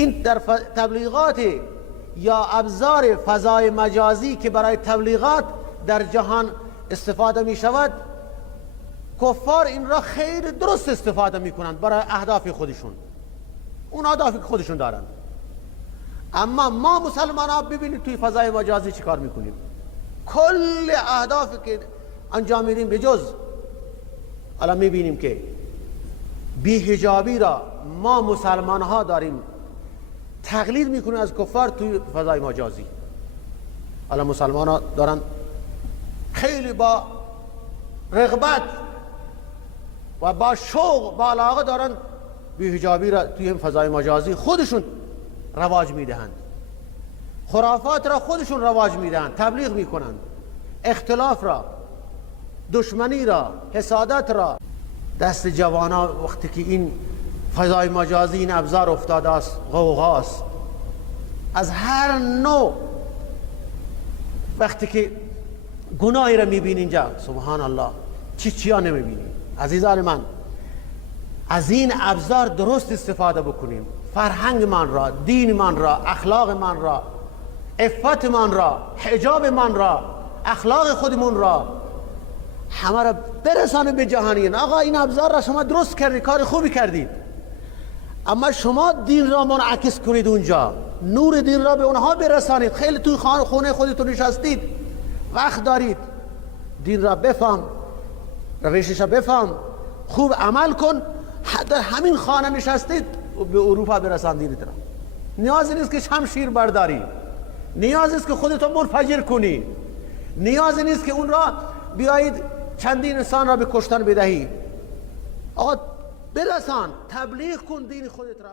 این در تبلیغات یا ابزار فضای مجازی که برای تبلیغات در جهان استفاده می شود، کفار این را خیلی درست استفاده می کنند برای اهداف خودشون، اون اهدافی که خودشون دارند. اما ما مسلمان ها ببینید توی فضای مجازی چی کار میکنیم. کل اهدافی که انجام میدیم بجز الان میبینیم که بی‌حجابی را ما مسلمان ها داریم تقلید میکنیم از کفار توی فضای مجازی. الان مسلمان ها دارن خیلی با رغبت و با شوق با علاقه دارن بی‌حجابی را توی فضای مجازی خودشون رواج میدهند، خرافات را خودشون رواج میدهند، تبلیغ میکنند، اختلاف را، دشمنی را، حسادت را. دست جوانا وقتی که این فضای مجازی این ابزار افتاده است، غوغاست از هر نوع. وقتی که گناهی را میبینی اینجا سبحان الله چیا نمیبینی. عزیزان من، از این ابزار درست استفاده بکنیم. فرهنگ من را، دین من را، اخلاق من را، عفت من را، حجاب من را، اخلاق خودمون را، همه را برسانه به جهانیان. آقا این ابزار را شما درست کردید، کار خوبی کردید، اما شما دین را منعکس کنید اونجا، نور دین را به اونها برسانید. خیلی توی خونه خودتون نشستید، وقت دارید، دین را بفهم، روشش را بفهم، خوب عمل کن. در همین خانه نشستید به اروپا برسان دینت را. نیازی نیست که شمشیر برداری، نیازی نیست که خودتو منفجر کنی، نیازی نیست که اون را بیایید چندین انسان را به کشتن بدهی. آقا برسان، تبلیغ کن دین خودت را.